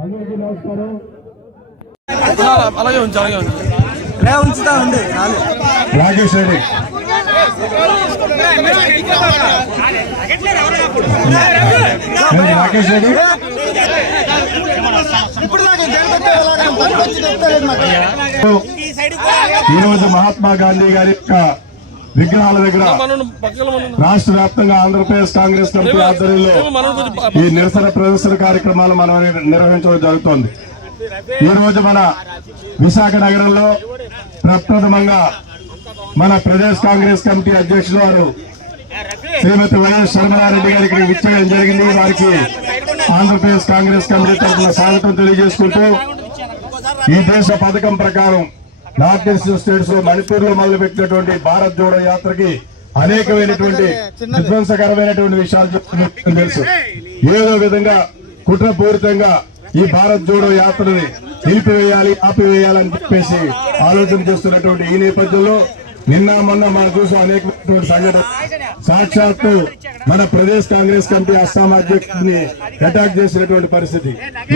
అందరికీ నమస్కారం. అలాగే ఉంచు అలాగే ఉంచు. రే ఉంచుతా ఉండు రాకేష్ రెడ్డి. రాకేష్ రెడ్డి. ఈరోజు మహాత్మా గాంధీ గారి యొక్క విగ్రహాల దగ్గర రాష్ట్ర వ్యాప్తంగా ఆంధ్రప్రదేశ్ కాంగ్రెస్ కమిటీ ఆధ్వర్యంలో ఈ నిరసన ప్రదర్శన కార్యక్రమాలు మనం నిర్వహించడం జరుగుతోంది. ఈ రోజు మన విశాఖ నగరంలో ప్రప్రథమంగా మన ప్రదేశ్ కాంగ్రెస్ కమిటీ అధ్యక్షులు వారు శ్రీమతి వైఎస్ శర్మలారెడ్డి గారికి ఇక్కడ విచ్చేయడం జరిగింది. వారికి ఆంధ్రప్రదేశ్ కాంగ్రెస్ కమిటీ తరఫున స్వాగతం తెలియజేసుకుంటూ ఈ దేశ పథకం ప్రకారం నార్త్ ఈస్ట్ స్టేట్స్లో మణిపూర్లో మొదలుపెట్టినటువంటి భారత్ జోడో యాత్రకి అనేకమైనటువంటి విధ్వంసకరమైనటువంటి విషయాలు చెప్తున్నట్టు తెలుసు. ఏదో విధంగా కుట్రపూరితంగా ఈ భారత్ జోడో యాత్రని నిలిపివేయాలి ఆపివేయాలని చెప్పేసి ఆలోచన చేస్తున్నటువంటి ఈ నేపథ్యంలో నిన్న మొన్న మనం చూసాం అనేకమైనటువంటి సంఘటన. సాక్షాత్తు మన ప్రదేశ్ కాంగ్రెస్ కమిటీ అస్సాం అధ్యక్షుడిని అటాక్ చేసినటువంటి పరిస్థితి.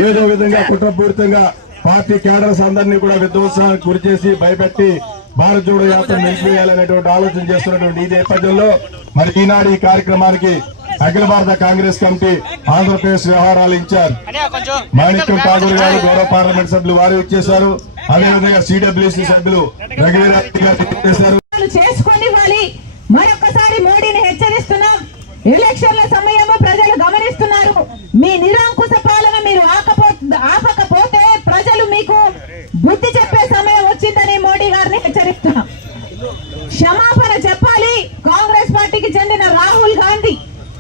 ఏదో విధంగా కుట్రపూరితంగా పార్టీ క్యాడర్స్ అందరినీ కూడా విధ్వంసానికి గురి చేసి భయపెట్టి భారత్ జోడో యాత్ర నిలిపివేయాలనేటువంటి ఆలోచన చేస్తున్నటువంటి ఈ నేపథ్యంలో మరి ఈనాడు ఈ కార్యక్రమానికి అఖిల భారత కాంగ్రెస్ కమిటీ ఆంధ్రప్రదేశ్ వ్యవహారాలు ఇన్ఛార్జ్ మాణిక్యం ఠాగూర్ గారు గౌరవ పార్లమెంట్ సభ్యులు వారు ఇచ్చేశారు. అదేవిధంగా సిడబ్ల్యూసీ సభ్యులు రఘువీరారెడ్డి గారు ఇచ్చేశారు. మరొకసారి మోడీని హెచ్చరిస్తున్నాం. ఎలక్షన్ల సమయము ప్రజలు గమనిస్తున్నారు. మీ నిరంకుశ క్షమాపణ చెప్పాలి. కాంగ్రెస్ పార్టీకి చెందిన రాహుల్ గాంధీ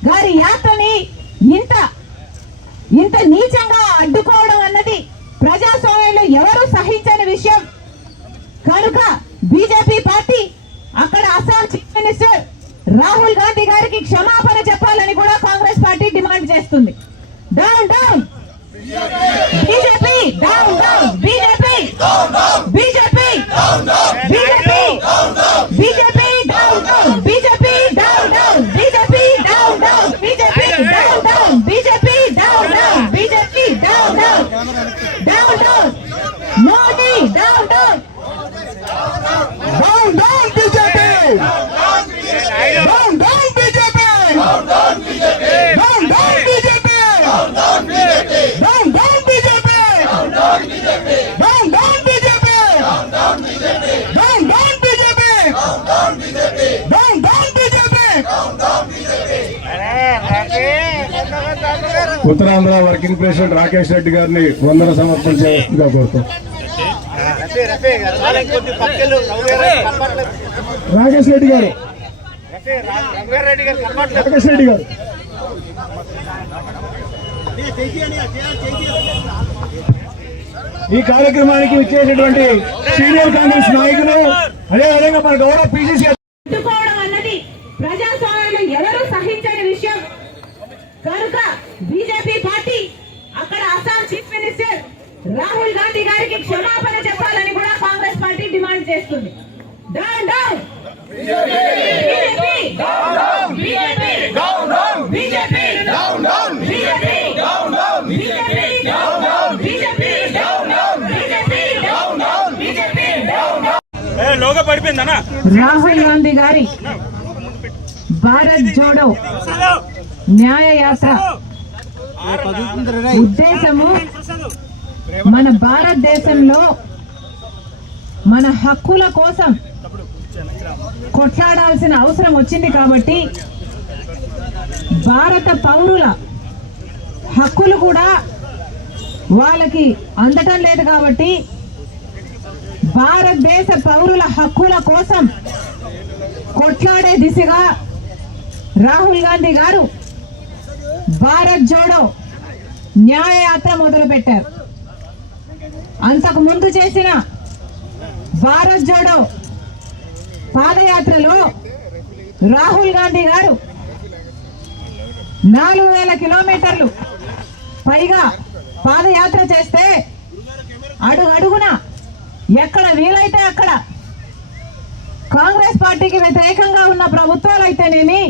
గారి యాత్రని ఇంత ఇంత నీచంగా అడ్డుకోవడం అన్నది ప్రజాస్వామ్యంలో ఎవరు సహించని విషయం. కనుక బీజేపీ పార్టీ అక్కడ అస్సాం చీఫ్ మినిస్టర్ రాహుల్ గాంధీ గారికి క్షమాపణ చెప్పాలని కూడా కాంగ్రెస్ పార్టీ డిమాండ్ చేస్తుంది. Down down. BJP down down. BJP. Uttarandhra working president Rakesh Reddy గారిని వందన సమర్పణ చేయాల్సిందిగా కోరుతాం. రాకేష్ రెడ్డి గారు. రాకేష్ రెడ్డి గారు. ఈ కార్యక్రమానికి వచ్చేటటువంటి సీనియర్ కాంగ్రెస్ నాయకులు అదేవిధంగా మన గౌరవ పిసిసి అడ్డుకోవడం అన్నది ప్రజాస్వామ్యంలో ఎవరు సహించని విషయం కనుక బీజేపీ పార్టీ అక్కడ అస్సాం చీఫ్ మినిస్టర్ రాహుల్ గాంధీ గారికి క్షమాపణ చెప్పాలని కూడా కాంగ్రెస్ పార్టీ డిమాండ్ చేస్తుంది. Down down. రాహుల్ గాంధీ గారి భారత్ జోడో. న్యాయ యాత్ర ఉద్దేశము మన భారతదేశంలో మన హక్కుల కోసం కొట్లాడాల్సిన అవసరం వచ్చింది కాబట్టి భారత పౌరుల హక్కులు కూడా వాళ్ళకి అందటం లేదు కాబట్టి భారతదేశ పౌరుల హక్కుల కోసం కొట్లాడే దిశగా రాహుల్ గాంధీ గారు భారత్ జోడో న్యాయయాత్ర మొదలు పెట్టారు అంతకు ముందు చేసిన భారత్ జోడో పాదయాత్రలో రాహుల్ గాంధీ గారు నాలుగు వేల కిలోమీటర్లు పైగా పాదయాత్ర చేస్తే అడుగు అడుగున ఎక్కడ వీలైతే అక్కడ కాంగ్రెస్ పార్టీకి వ్యతిరేకంగా ఉన్న ప్రభుత్వాలు అయితేనేమి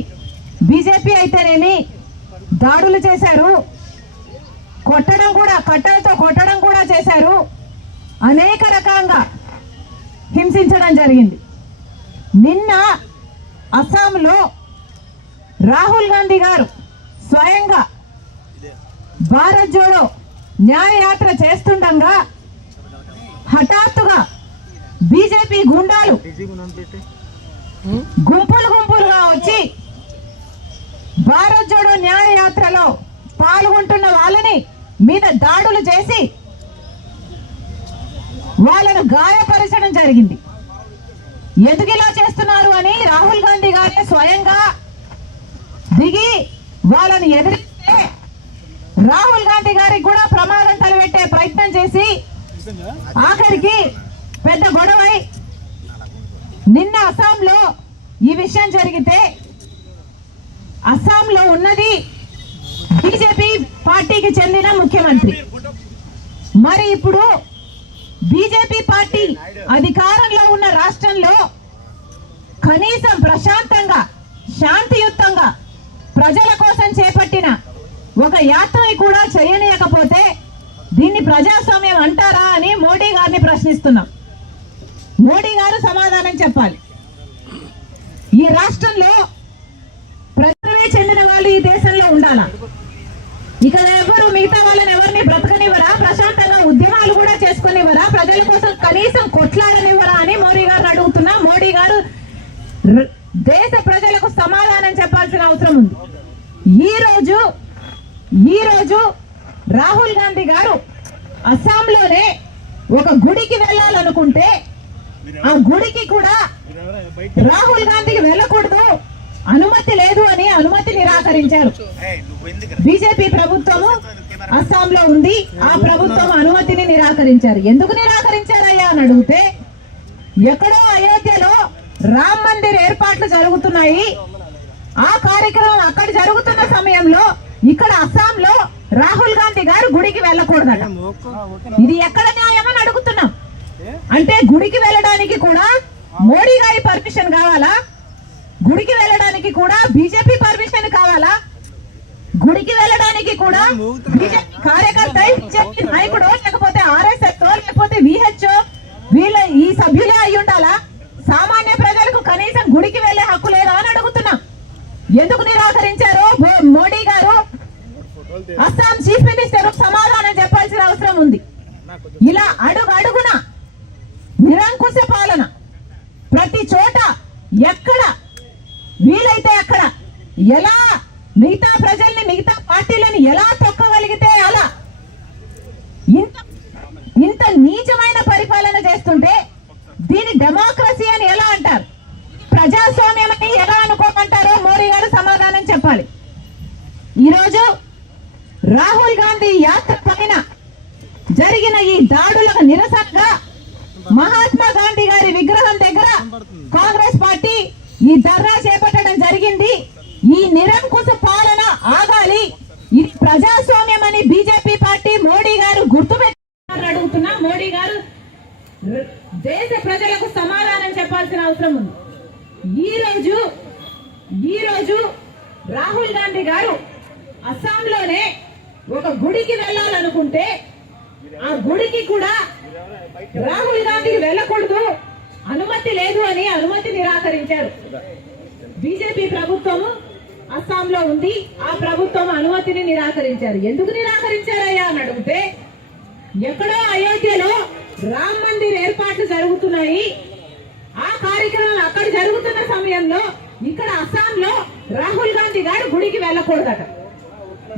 బీజేపీ అయితేనేమి దాడులు చేశారు. కొట్టడం కూడా కట్టలతో కొట్టడం కూడా చేశారు. అనేక రకంగా హింసించడం జరిగింది. నిన్న అస్సాంలో రాహుల్ గాంధీ గారు స్వయంగా భారత్ జోడో న్యాయయాత్ర చేస్తుండగా హఠాత్తుగా బీజేపీ గుండాలు గుంపులు గుంపులుగా వచ్చి భారత్ జోడో న్యాయయాత్రలో పాల్గొంటున్న వాళ్ళని మీద దాడులు చేసి వాళ్ళను గాయపరచడం జరిగింది. ఎందుకు ఇలా చేస్తున్నారు అని రాహుల్ గాంధీ గారే స్వయంగా దిగి వాళ్ళని ఎదిరిస్తే రాహుల్ గాంధీ గారికి కూడా ప్రమాదం తలపెట్టే ప్రయత్నం చేసి ఆఖరికి పెద్ద గొడవై నిన్న అస్సాంలో ఈ విషయం జరిగితే అస్సాంలో ఉన్నది. బీజేపీ పార్టీకి చెందిన ముఖ్యమంత్రి. మరి ఇప్పుడు బీజేపీ పార్టీ అధికారంలో ఉన్న రాష్ట్రంలో కనీసం ప్రశాంతంగా శాంతియుతంగా ప్రజల కోసం చేపట్టిన ఒక యాత్రని కూడా చేయనీయకపోతే దీన్ని ప్రజాస్వామ్యం అంటారా అని మోడీ గారిని ప్రశ్నిస్తున్నాం. మోడీ గారు సమాధానం చెప్పాలి. ఈ రాష్ట్రంలో చెందిన వాళ్ళు ఈ దేశంలో ఉండాలా? ఇక్కడ ఎవరు మిగతా వాళ్ళని ఎవరిని బ్రతకనివ్వరా? ప్రశాంతంగా ఉద్యమాలు కూడా చేసుకునివ్వరా? ప్రజల కోసం కనీసం కొట్లాడనివ్వరా అని మోడీ గారిని అడుగుతున్నా. మోడీ గారు దేశ ప్రజలకు సమాధానం చెప్పాల్సిన అవసరం ఉంది. ఈ రోజు ఈ రోజు రాహుల్ గాంధీ గారు అస్సాంలోనే ఒక గుడికి వెళ్ళాలనుకుంటే ఆ గుడికి కూడా రాహుల్ గాంధీకి వెళ్ళకూడదు అనుమతి లేదు అని అనుమతి నిరాకరించారు. బీజేపీ ప్రభుత్వము అస్సాంలో ఉంది. ఆ ప్రభుత్వం అనుమతిని నిరాకరించారు. ఎందుకు నిరాకరించారయ్యా అని అడిగితే ఎక్కడో అయోధ్యలో రామ్ మందిర్ ఏర్పాట్లు జరుగుతున్నాయి. ఆ కార్యక్రమం అక్కడ జరుగుతున్న సమయంలో ఇక్కడ అస్సాంలో రాహుల్ గాంధీ గారు గుడికి వెళ్ళకూడదట. ఇది ఎక్కడ న్యాయం అని అడుగుతున్నాం. అంటే గుడికి వెళ్ళడానికి కూడా మోడీ గారి పర్మిషన్ కావాలా? గుడికి వెళ్ళడానికి కూడా బీజేపీ పర్మిషన్ కావాలా? గుడికి వెళ్ళడానికి కూడా బీజేపీ కార్యకర్త బీజేపీ నాయకుడు లేకపోతే ఆర్ఎస్ఎస్ లేకపోతే విహెచ్ఓ వీళ్ళ ఈ సభ్యులే అయి ఉండాలా? సామాన్య ప్రజలకు కనీసం గుడికి వెళ్ళే హక్కు లేదా అని అడుగుతున్నాం. ఎందుకు నిరాకరించారు? మోడీ గారు అస్సాం చీఫ్ మినిస్టర్ సమాధానం చెప్పాల్సిన అవసరం ఉంది. ఇలా అడుగు అడుగున నిరంకుశ పాలన ప్రతి చోట ఎక్కడ వీలైతే అక్కడ ఎలా మిగతా ప్రజల్ని మిగతా పార్టీలను ఎలా తొక్కగలిగితే అలా? ఇంత ఇంత నీచమైన పరిపాలన చేస్తుంటే దీని డెమోక్రసీ అని ఎలా అంటారు? ప్రజాస్వామ్యం అని ఎలా అనుకోమంటారో మోడీ గారు సమాధానం చెప్పాలి. ఈరోజు రాహుల్ గాంధీ యాత్ర పైన జరిగిన ఈ దాడులకు నిరసనగా మహాత్మా గాంధీ గారి విగ్రహం దగ్గర కాంగ్రెస్ పార్టీ ఈ ధర్నా చేపట్టడం జరిగింది. ఈ నిరంకుశ పాలన ఆగాలి. ఇది ప్రజాస్వామ్యం అని బీజేపీ పార్టీ మోడీ గారు గుర్తుపెట్టారు అడుగుతున్నా. మోడీ గారు దేశ ప్రజలకు సమాధానం చెప్పాల్సిన అవసరం ఉంది. ఈ రోజు ఈ రోజు రాహుల్ గాంధీ గారు అస్సాంలోనే ఒక గుడికి వెళ్ళాలనుకుంటే ఆ గుడికి కూడా రాహుల్ గాంధీకి వెళ్ళకూడదు అనుమతి లేదు అని అనుమతి నిరాకరించారు. బీజేపీ ప్రభుత్వము అస్సాంలో ఉంది. ఆ ప్రభుత్వం అనుమతిని నిరాకరించారు. ఎందుకు నిరాకరించారయ్యా అని అడిగితే ఎక్కడో అయోధ్యలో రామ్ మందిర్ ఏర్పాట్లు జరుగుతున్నాయి. ఆ కార్యక్రమం అక్కడ జరుగుతున్న సమయంలో ఇక్కడ అస్సాంలో రాహుల్ గాంధీ గారు గుడికి వెళ్ళకూడదట.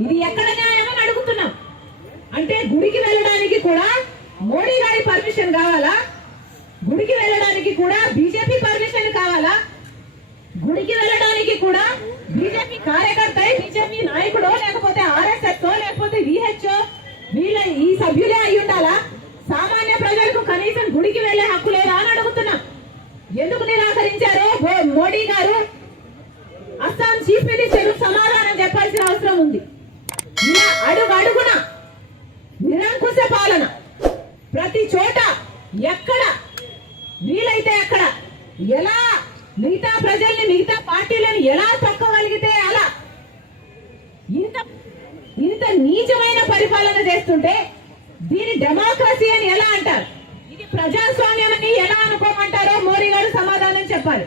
ఇది ఎక్కడ న్యాయం అని అడుగుతున్నాం. అంటే గుడికి వెళ్ళడానికి కూడా మోడీ గారి పర్మిషన్ కావాలా? గుడికి వెళ్ళడానికి కూడా బీజేపీ పర్మిషన్ కావాలా? గుడికి వెళ్ళడానికి కూడా బీజేపీ కార్యకర్త బీజేపీ నాయకుడో లేకపోతే ఆర్ఎస్ఎస్ లేకపోతే విహెచ్ఓ? వీళ్ళ ఈ సభ్యులే అయి ఉండాలా? సామాన్య ప్రజలకు కనీసం గుడికి వెళ్ళే హక్కు లేదా అని అడుగుతున్నా. ఎందుకు నిరాకరించారో మోడీ గారు? అస్సాం చీఫ్ మినిస్టర్ సమాధానం చెప్పాల్సిన అవసరం ఉంది. ఇలా అడుగు అడుగున నిరంకుశ పాలన ప్రతి చోట ఎక్కడ? వీలైతే అక్కడ. ఎలా మిగతా ప్రజల్ని మిగతా పార్టీలను ఎలా తొక్కగలిగితే అలా? ఇంత ఇంత నీచమైన పరిపాలన చేస్తుంటే దీని డెమోక్రసీ అని ఎలా అంటారు? ఇది ప్రజాస్వామ్యం అని ఎలా అనుకోమంటారో మోడీ గారు సమాధానం చెప్పాలి